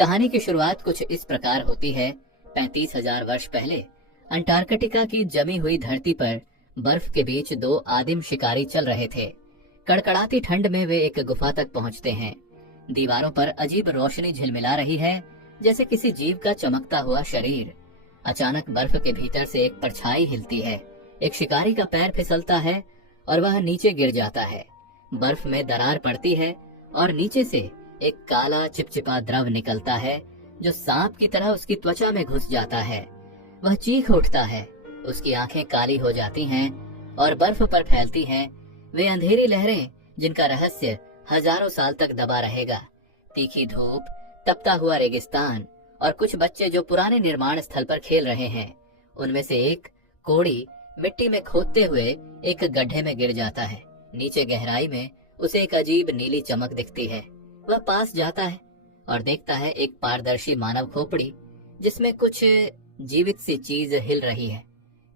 कहानी की शुरुआत कुछ इस प्रकार होती है। 35,000 वर्ष पहले अंटार्कटिका की जमी हुई धरती पर बर्फ के बीच दो आदिम शिकारी चल रहे थे। कड़कड़ाती ठंड में वे एक गुफा तक पहुंचते हैं। दीवारों पर अजीब रोशनी झिलमिला रही है, जैसे किसी जीव का चमकता हुआ शरीर। अचानक बर्फ के भीतर से एक परछाई हिलती है। एक शिकारी का पैर फिसलता है और वह नीचे गिर जाता है। बर्फ में दरार पड़ती है और नीचे से एक काला चिपचिपा द्रव निकलता है जो सांप की तरह उसकी त्वचा में घुस जाता है। वह चीख उठता है, उसकी आंखें काली हो जाती हैं और बर्फ पर फैलती हैं वे अंधेरी लहरें जिनका रहस्य हजारों साल तक दबा रहेगा। तीखी धूप, तपता हुआ रेगिस्तान और कुछ बच्चे जो पुराने निर्माण स्थल पर खेल रहे हैं। उनमें से एक कोड़ी मिट्टी में खोदते हुए एक गड्ढे में गिर जाता है। नीचे गहराई में उसे एक अजीब नीली चमक दिखती है। वह पास जाता है और देखता है एक पारदर्शी मानव खोपड़ी जिसमें कुछ जीवित सी चीज हिल रही है।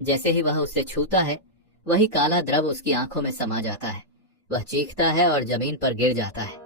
जैसे ही वह उसे छूता है, वही काला द्रव उसकी आंखों में समा जाता है। वह चीखता है और जमीन पर गिर जाता है।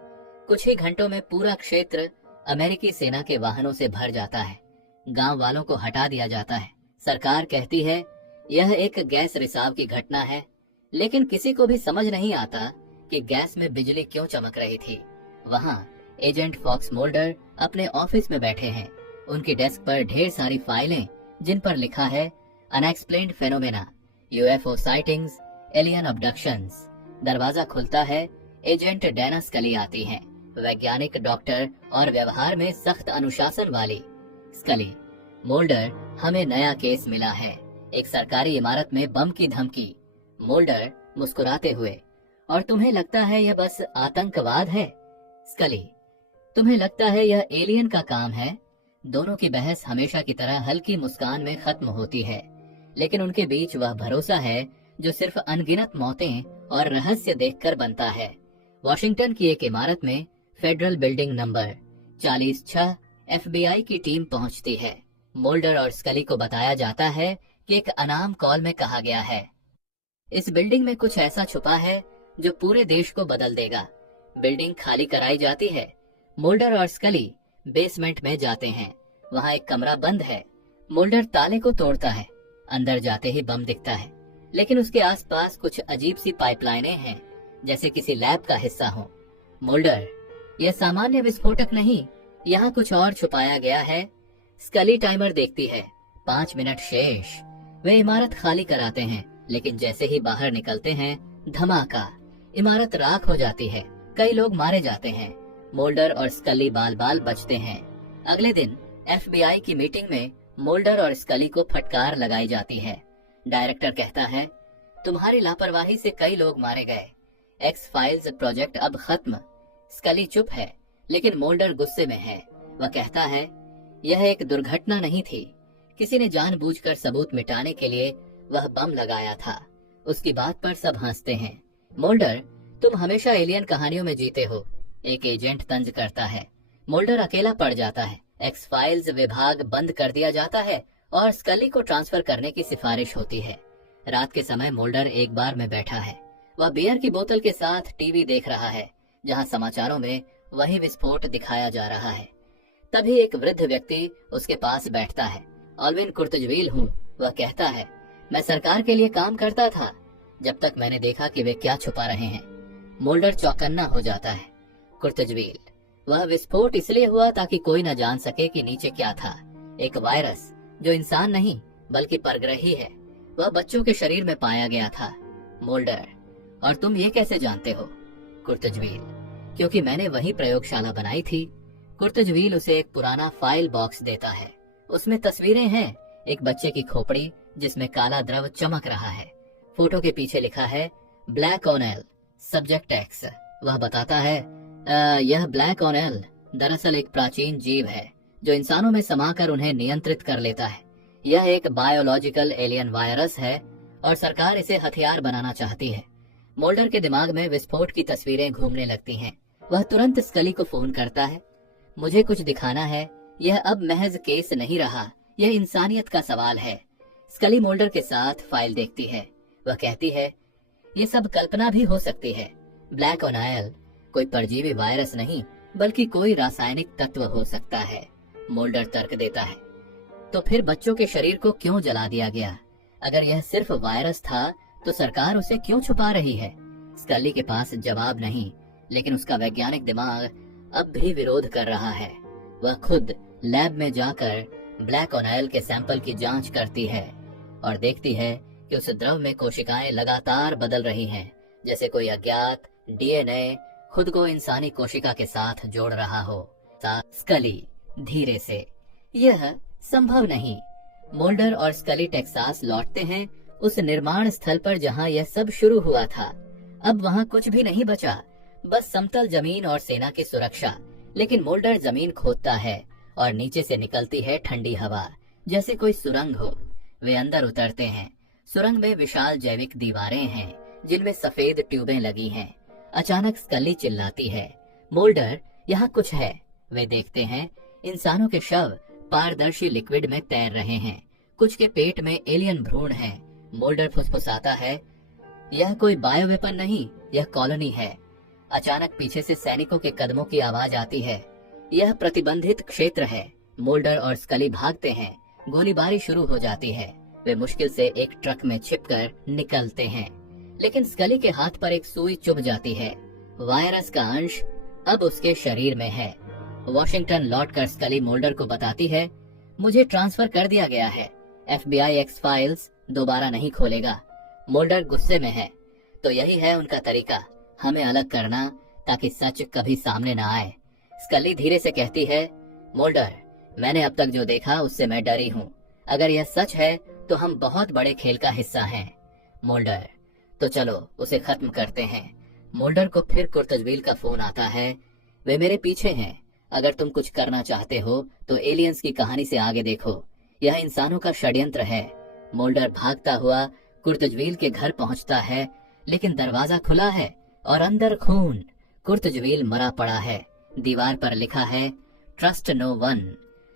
कुछ ही घंटों में पूरा क्षेत्र अमेरिकी सेना के वाहनों से भर जाता है। गांव वालों को हटा दिया जाता है। सरकार कहती है यह एक गैस रिसाव की घटना है, लेकिन किसी को भी समझ नहीं आता कि गैस में बिजली क्यों चमक रही थी। वहाँ एजेंट फॉक्स मोल्डर अपने ऑफिस में बैठे हैं। उनकी डेस्क पर ढेर सारी फाइलें जिन पर लिखा है unexplained phenomena, UFO sightings, alien abductions. दरवाजा खुलता है। एजेंट डैना स्कली आती हैं, वैज्ञानिक, डॉक्टर और व्यवहार में सख्त अनुशासन वाली। स्कली, मोल्डर, हमें नया केस मिला है। एक सरकारी इमारत में बम की धमकी। मोल्डर मुस्कुराते हुए, और तुम्हें लगता है यह बस आतंकवाद है? स्कली, तुम्हें लगता है यह एलियन का काम है? दोनों की बहस हमेशा की तरह हल्की मुस्कान में खत्म होती है, लेकिन उनके बीच वह भरोसा है जो सिर्फ अनगिनत मौतें और रहस्य देखकर बनता है। वॉशिंगटन की एक इमारत में फेडरल बिल्डिंग नंबर 46 एफबीआई की टीम पहुंचती है। मोल्डर और स्कली को बताया जाता है कि एक अनाम कॉल में कहा गया है, इस बिल्डिंग में कुछ ऐसा छुपा है जो पूरे देश को बदल देगा। बिल्डिंग खाली कराई जाती है। मोल्डर और स्कली बेसमेंट में जाते हैं। वहाँ एक कमरा बंद है। मोल्डर ताले को तोड़ता है। अंदर जाते ही बम दिखता है, लेकिन उसके आसपास कुछ अजीब सी पाइपलाइनें हैं, जैसे किसी लैब का हिस्सा हो। मोल्डर, यह सामान्य विस्फोटक नहीं, यहाँ कुछ और छुपाया गया है। स्कली टाइमर देखती है, 5 मिनट शेष। वे इमारत खाली कराते हैं, लेकिन जैसे ही बाहर निकलते हैं, धमाका, इमारत राख हो जाती है। कई लोग मारे जाते हैं। मोल्डर और स्कली बाल बाल बचते हैं। अगले दिन एफबीआई की मीटिंग में मोल्डर और स्कली को फटकार लगाई जाती है। डायरेक्टर कहता है, तुम्हारी लापरवाही से कई लोग मारे गए। एक्स फाइल्स प्रोजेक्ट अब खत्म। स्कली चुप है, लेकिन मोल्डर गुस्से में है। वह कहता है, यह एक दुर्घटना नहीं थी। किसी ने जानबूझकर सबूत मिटाने के लिए वह बम लगाया था। उसकी बात पर सब हंसते हैं। मोल्डर, तुम हमेशा एलियन कहानियों में जीते हो, एक एजेंट तंज करता है। मोल्डर अकेला पड़ जाता है। एक्स फाइल्स विभाग बंद कर दिया जाता है और स्कली को ट्रांसफर करने की सिफारिश होती है। रात के समय मोल्डर एक बार में बैठा है। वह बियर की बोतल के साथ टीवी देख रहा है, जहां समाचारों में वही विस्फोट दिखाया जा रहा है। तभी एक वृद्ध व्यक्ति उसके पास बैठता है। ऑल्विन कुर्तजवील हूँ, वह कहता है। मैं सरकार के लिए काम करता था, जब तक मैंने देखा कि वे क्या छुपा रहे हैं। मोल्डर चौकन्ना हो जाता है। कुर्तजवील, वह विस्फोट इसलिए हुआ ताकि कोई न जान सके कि नीचे क्या था। एक वायरस जो इंसान नहीं बल्कि परग्रही है। वह बच्चों के शरीर में पाया गया था। मोल्डर, और तुम ये कैसे जानते हो? कुर्तजवील, क्योंकि मैंने वही प्रयोगशाला बनाई थी। कुर्तजवील उसे एक पुराना फाइल बॉक्स देता है। उसमें तस्वीरें हैं, एक बच्चे की खोपड़ी जिसमें काला द्रव चमक रहा है। फोटो के पीछे लिखा है ब्लैक ओनेल, सब्जेक्ट एक्स। वह बताता है, यह ब्लैक ओनेल दरअसल एक प्राचीन जीव है जो इंसानों में समाकर उन्हें नियंत्रित कर लेता है। यह एक बायोलॉजिकल एलियन वायरस है और सरकार इसे हथियार बनाना चाहती है। मोल्डर के दिमाग में विस्फोट की तस्वीरें घूमने लगती हैं। वह तुरंत स्कली को फोन करता है। मुझे कुछ दिखाना है। यह अब महज केस नहीं रहा, यह इंसानियत का सवाल है। स्कली मोल्डर के साथ फाइल देखती है। वह कहती है, ये सब कल्पना भी हो सकती है। ब्लैक ओनाइल कोई परजीवी वायरस नहीं, बल्कि कोई रासायनिक तत्व हो सकता है, मोल्डर तर्क देता है। तो फिर बच्चों के शरीर को क्यों जला दिया गया? अगर यह सिर्फ वायरस था तो सरकार उसे क्यों छुपा रही है? स्कली के पास जवाब नहीं, लेकिन उसका वैज्ञानिक दिमाग अब भी विरोध कर रहा है। वह खुद लैब में जाकर ब्लैक ऑनाइल के सैंपल की जांच करती है और देखती है कि उस द्रव में कोशिकाएं लगातार बदल रही हैं, जैसे कोई अज्ञात डीएनए खुद को इंसानी कोशिका के साथ जोड़ रहा हो। स्कली धीरे से, यह संभव नहीं। मोल्डर और स्कली टेक्सास लौटते हैं उस निर्माण स्थल पर जहां यह सब शुरू हुआ था। अब वहां कुछ भी नहीं बचा, बस समतल जमीन और सेना की सुरक्षा। लेकिन मोल्डर जमीन खोदता है और नीचे से निकलती है ठंडी हवा, जैसे कोई सुरंग हो। वे अंदर उतरते हैं। सुरंग में विशाल जैविक दीवारें हैं जिनमें सफेद ट्यूबें लगी हैं। अचानक स्कली चिल्लाती है, मोल्डर, यहाँ कुछ है। वे देखते हैं इंसानों के शव पारदर्शी लिक्विड में तैर रहे हैं। कुछ के पेट में एलियन भ्रूण हैं। मोल्डर फुसफुसाता है, यह कोई बायो वेपन नहीं, यह कॉलोनी है। अचानक पीछे से सैनिकों के कदमों की आवाज आती है। यह प्रतिबंधित क्षेत्र है। मोल्डर और स्कली भागते हैं। गोलीबारी शुरू हो जाती है। वे मुश्किल से एक ट्रक में छिपकर निकलते हैं, लेकिन स्कली के हाथ पर एक सुई चुभ जाती है। वायरस का अंश अब उसके शरीर में है। वॉशिंगटन लौटकर स्कली मोल्डर को बताती है, मुझे ट्रांसफर कर दिया गया है। FBI एक्स फाइल्स दोबारा नहीं खोलेगा। मोल्डर गुस्से में है। तो यही है उनका तरीका, हमें अलग करना ताकि सच कभी सामने न आए। स्कली धीरे से कहती है, मोल्डर, मैंने अब तक जो देखा उससे मैं डरी हूँ। अगर यह सच है तो हम बहुत बड़े खेल का हिस्सा हैं। मोल्डर, तो चलो उसे खत्म करते हैं। मोल्डर को फिर कुर्तजवील का फोन आता है। वे मेरे पीछे हैं। अगर तुम कुछ करना चाहते हो तो एलियंस की कहानी से आगे देखो। यह इंसानों का षड्यंत्र है। मोल्डर भागता हुआ कुर्तजवील के घर पहुंचता है, लेकिन दरवाजा खुला है और अंदर खून। कुर्तजवील मरा पड़ा है। दीवार पर लिखा है, ट्रस्ट नो वन।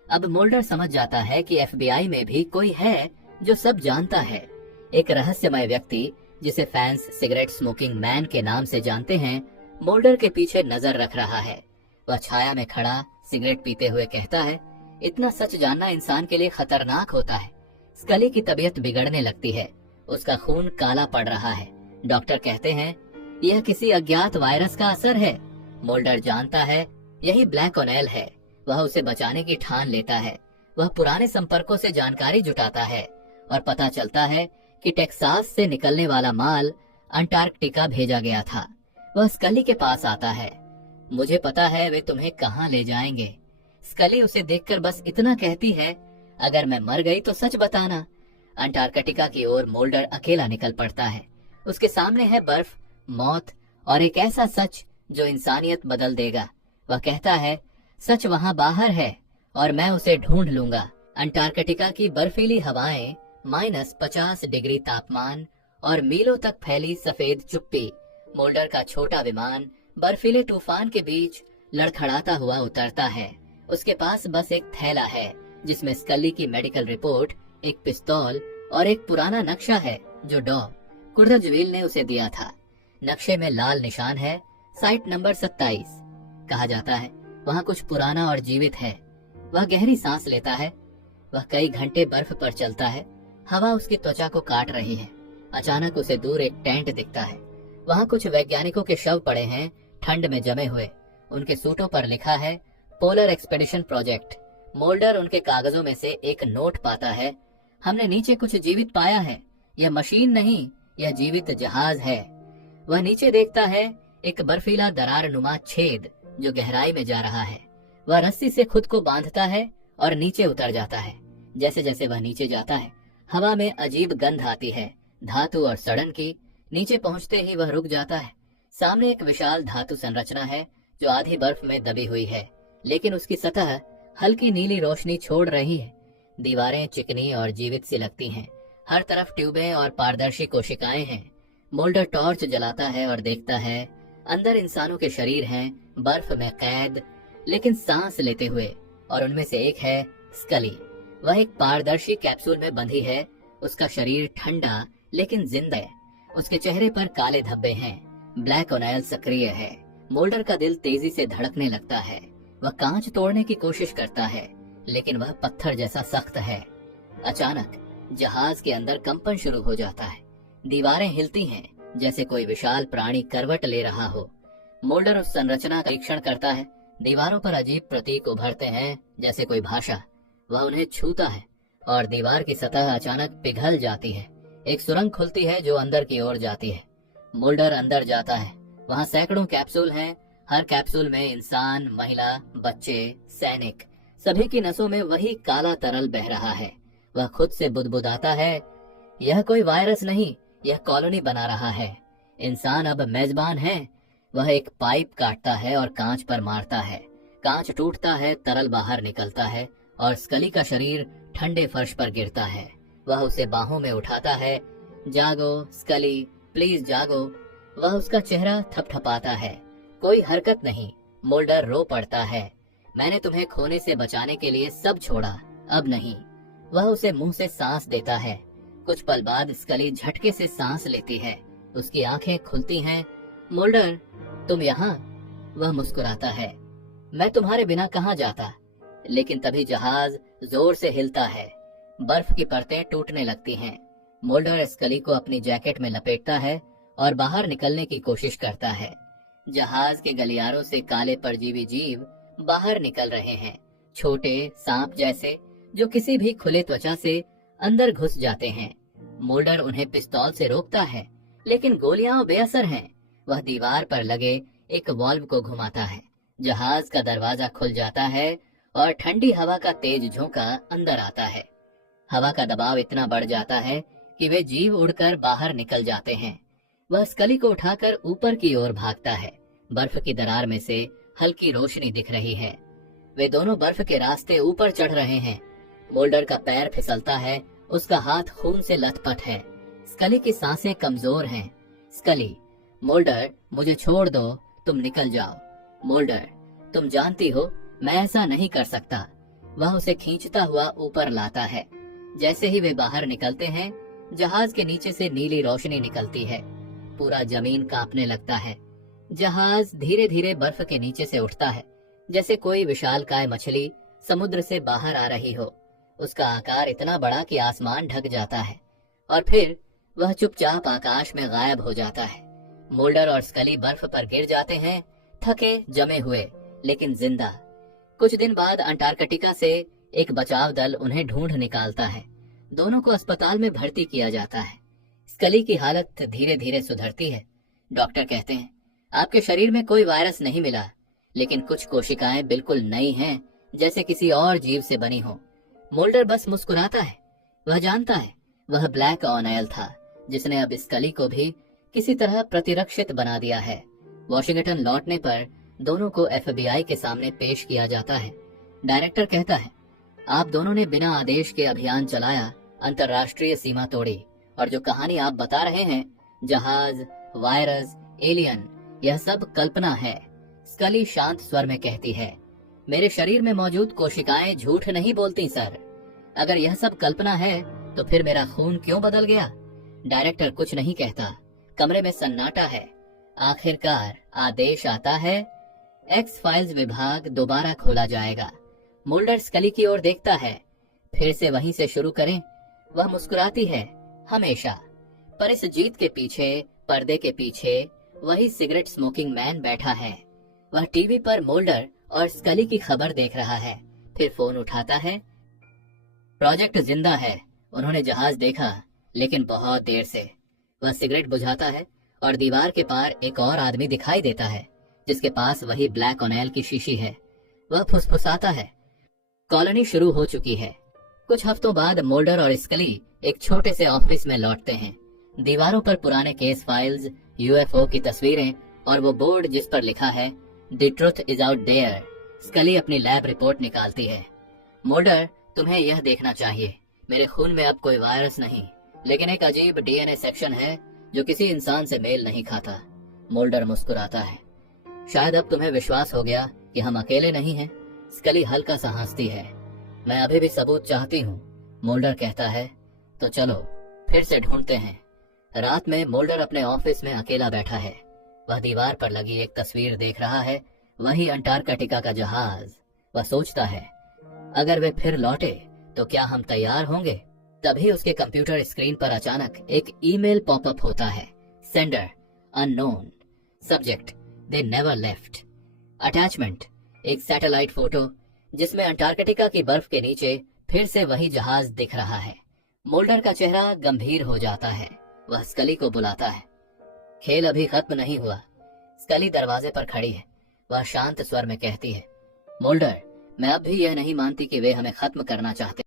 अब मोल्डर समझ जाता है कि FBI में भी कोई है जो सब जानता है। एक रहस्यमय व्यक्ति जिसे फैंस सिगरेट स्मोकिंग मैन के नाम से जानते हैं, मोल्डर के पीछे नजर रख रहा है। वह छाया में खड़ा सिगरेट पीते हुए कहता है, इतना सच जानना इंसान के लिए खतरनाक होता है। स्कली की तबीयत बिगड़ने लगती है। उसका खून काला पड़ रहा है। डॉक्टर कहते हैं, यह किसी अज्ञात वायरस का असर है। मोल्डर जानता है यही ब्लैक ऑनाइल है। वह उसे बचाने की ठान लेता है। वह पुराने संपर्कों से जानकारी जुटाता है और पता चलता है कि टेक्सास से निकलने वाला माल अंटार्कटिका भेजा गया था। वह स्कली के पास आता है। मुझे पता है वे तुम्हें कहाँ ले जाएंगे। स्कली उसे देखकर बस इतना कहती है, अगर मैं मर गई तो सच बताना। अंटार्कटिका की ओर मोल्डर अकेला निकल पड़ता है। उसके सामने है बर्फ, मौत और एक ऐसा सच जो इंसानियत बदल देगा। वह कहता है, सच वहाँ बाहर है और मैं उसे ढूंढ लूंगा। अंटार्कटिका की बर्फीली हवाएं, -50 डिग्री तापमान और मीलों तक फैली सफेद चुप्पी। मोल्डर का छोटा विमान बर्फीले तूफान के बीच लड़खड़ाता हुआ उतरता है। उसके पास बस एक थैला है जिसमें स्कली की मेडिकल रिपोर्ट, एक पिस्तौल और एक पुराना नक्शा है जो कुर्तजवील ने उसे दिया था। नक्शे में लाल निशान है, साइट नंबर 27। कहा जाता है वहाँ कुछ पुराना और जीवित है। वह गहरी सांस लेता है। वह कई घंटे बर्फ पर चलता है। हवा उसकी त्वचा को काट रही है। अचानक उसे दूर एक टेंट दिखता है। वहाँ कुछ वैज्ञानिकों के शव पड़े हैं, ठंड में जमे हुए। उनके सूटों पर लिखा है, पोलर एक्सपेडिशन प्रोजेक्ट। मोल्डर उनके कागजों में से एक नोट पाता है। हमने नीचे कुछ जीवित पाया है। यह मशीन नहीं, यह जीवित जहाज है। वह नीचे देखता है, एक बर्फीला दरार नुमा छेद जो गहराई में जा रहा है। वह रस्सी से खुद को बांधता है और नीचे उतर जाता है। जैसे जैसे वह नीचे जाता है, हवा में अजीब गंध आती है, धातु और सड़न की। नीचे पहुंचते ही वह रुक जाता है। सामने एक विशाल धातु संरचना है जो आधी बर्फ में दबी हुई है, लेकिन उसकी सतह हल्की नीली रोशनी छोड़ रही है। दीवारें चिकनी और जीवित सी लगती हैं। हर तरफ ट्यूबें और पारदर्शी कोशिकाएं हैं। मोल्डर टॉर्च जलाता है और देखता है, अंदर इंसानों के शरीर हैं, बर्फ में कैद, लेकिन सांस लेते हुए। और उनमें से एक है स्कली। वह एक पारदर्शी कैप्सूल में बंधी है। उसका शरीर ठंडा लेकिन जिंदा है। उसके चेहरे पर काले धब्बे हैं। ब्लैक ऑनाइल सक्रिय है। मोल्डर का दिल तेजी से धड़कने लगता है। वह कांच तोड़ने की कोशिश करता है, लेकिन वह पत्थर जैसा सख्त है। अचानक जहाज के अंदर कंपन शुरू हो जाता है। दीवारें हिलती हैं, जैसे कोई विशाल प्राणी करवट ले रहा हो। मोल्डर उस संरचना का निरीक्षण करता है। दीवारों पर अजीब प्रतीक उभरते हैं, जैसे कोई भाषा। वह उन्हें छूता है और दीवार की सतह अचानक पिघल जाती है। एक सुरंग खुलती है जो अंदर की ओर जाती है। मोल्डर अंदर जाता है। वहाँ सैकड़ों कैप्सूल हैं। हर कैप्सूल में इंसान, महिला, बच्चे, सैनिक, सभी की नसों में वही काला तरल बह रहा है। वह खुद से बुदबुदाता है, यह कोई वायरस नहीं, यह कॉलोनी बना रहा है। इंसान अब मेजबान है। वह एक पाइप काटता है और कांच पर मारता है। कांच टूटता है, तरल बाहर निकलता है और स्कली का शरीर ठंडे फर्श पर गिरता है। वह उसे बाहों में उठाता है। जागो स्कली, प्लीज जागो। वह उसका चेहरा थपथपाता है। कोई हरकत नहीं। मोल्डर रो पड़ता है। मैंने तुम्हें खोने से बचाने के लिए सब छोड़ा, अब नहीं। वह उसे मुंह से सांस देता है। कुछ पल बाद स्कली झटके से सांस लेती है। उसकी आंखें खुलती हैं। मोल्डर, तुम यहाँ? वह मुस्कुराता है। मैं तुम्हारे बिना कहाँ जाता। लेकिन तभी जहाज जोर से हिलता है। बर्फ की परतें टूटने लगती हैं। मोल्डर स्कली को अपनी जैकेट में लपेटता है और बाहर निकलने की कोशिश करता है। जहाज के गलियारों से काले परजीवी जीव बाहर निकल रहे हैं, छोटे सांप जैसे, जो किसी भी खुले त्वचा से अंदर घुस जाते हैं। मोल्डर उन्हें पिस्तौल से रोकता है, लेकिन गोलियां बेअसर हैं। वह दीवार पर लगे एक वाल्व को घुमाता है। जहाज का दरवाजा खुल जाता है और ठंडी हवा का तेज झोंका अंदर आता है। हवा का दबाव इतना बढ़ जाता है कि वे जीव उड़कर बाहर निकल जाते हैं। वह स्कली को उठाकर ऊपर की ओर भागता है। बर्फ की दरार में से हल्की रोशनी दिख रही है। वे दोनों बर्फ के रास्ते ऊपर चढ़ रहे हैं। मोल्डर का पैर फिसलता है। उसका हाथ खून से लथपथ है। स्कली की सांसें कमजोर हैं। स्कली, मोल्डर, मुझे छोड़ दो, तुम निकल जाओ। मोल्डर, तुम जानती हो मैं ऐसा नहीं कर सकता। वह उसे खींचता हुआ ऊपर लाता है। जैसे ही वे बाहर निकलते हैं, जहाज के नीचे से नीली रोशनी निकलती है। पूरा जमीन कांपने लगता है। जहाज धीरे धीरे बर्फ के नीचे से उठता है, जैसे कोई विशालकाय मछली समुद्र से बाहर आ रही हो। उसका आकार इतना बड़ा कि आसमान ढक जाता है और फिर वह चुपचाप आकाश में गायब हो जाता है। मोल्डर और स्कली बर्फ पर गिर जाते हैं, थके जमे हुए लेकिन जिंदा। कुछ दिन बाद अंटार्कटिका से एक बचाव दल उन्हें ढूंढ निकालता है। दोनों को अस्पताल में भर्ती किया जाता है। स्कली की हालत धीरे धीरे सुधरती है। डॉक्टर कहते हैं, आपके शरीर में कोई वायरस नहीं मिला, लेकिन कुछ कोशिकाएं बिल्कुल नई हैं, जैसे किसी और जीव से बनी हो। मोल्डर बस मुस्कुराता है। वह जानता है वह ब्लैक ऑनएल था, जिसने अब स्कली को भी किसी तरह प्रतिरक्षित बना दिया है। वॉशिंगटन लौटने पर दोनों को FBI के सामने पेश किया जाता है। डायरेक्टर कहता है, आप दोनों ने बिना आदेश के अभियान चलाया, अंतर्राष्ट्रीय सीमा तोड़ी, और जो कहानी आप बता रहे हैं, जहाज, वायरस, एलियन, यह सब कल्पना है। स्कली शांत स्वर में कहती है, मेरे शरीर में मौजूद कोशिकाएं झूठ नहीं बोलती सर। अगर यह सब कल्पना है तो फिर मेरा खून क्यों बदल गया? डायरेक्टर कुछ नहीं कहता। कमरे में सन्नाटा है। आखिरकार आदेश आता है, एक्स फाइल्स विभाग दोबारा खोला जाएगा। मोल्डर स्कली की ओर देखता है। फिर से वहीं से शुरू करें? वह मुस्कुराती है, हमेशा। पर इस जीत के पीछे, पर्दे के पीछे वही सिगरेट स्मोकिंग मैन बैठा है। वह टीवी पर मोल्डर और स्कली की खबर देख रहा है। फिर फोन उठाता है। प्रोजेक्ट जिंदा है। उन्होंने जहाज देखा, लेकिन बहुत देर से। वह सिगरेट बुझाता है और दीवार के पार एक और आदमी दिखाई देता है, जिसके पास वही ब्लैक ऑनएल की शीशी है। वह फुसफुसाता है, कॉलोनी शुरू हो चुकी है। कुछ हफ्तों बाद मोल्डर और स्कली एक छोटे से ऑफिस में लौटते हैं। दीवारों पर पुराने केस फाइल्स, UFO की तस्वीरें और वो बोर्ड जिस पर लिखा है, the truth is out there. Scully अपनी लैब रिपोर्ट निकालती है। मोल्डर, तुम्हें यह देखना चाहिए। मेरे खून में अब कोई वायरस नहीं, लेकिन एक अजीब DNA सेक्शन है जो किसी इंसान से मेल नहीं खाता। मोल्डर मुस्कुराता है। शायद अब तुम्हें विश्वास हो गया कि हम अकेले नहीं हैं। स्कली हल्का सा हंसती है। मैं अभी भी सबूत चाहती हूँ। मोल्डर कहता है, तो चलो फिर से ढूंढते हैं। रात में मोल्डर अपने ऑफिस में अकेला बैठा है। वह दीवार पर लगी एक तस्वीर देख रहा है, वही अंटार्कटिका का जहाज। वह सोचता है, अगर वे फिर लौटे तो क्या हम तैयार होंगे? तभी उसके कंप्यूटर स्क्रीन पर अचानक एक ईमेल पॉपअप होता है। Sender unknown, subject they never left, attachment एक सैटेलाइट फोटो जिसमें अंटार्कटिका की बर्फ के नीचे फिर से वही जहाज दिख रहा है। मोल्डर का चेहरा गंभीर हो जाता है। वह स्कली को बुलाता है। खेल अभी खत्म नहीं हुआ। स्कली दरवाजे पर खड़ी है। वह शांत स्वर में कहती है, मोल्डर, मैं अब भी यह नहीं मानती कि वे हमें खत्म करना चाहते।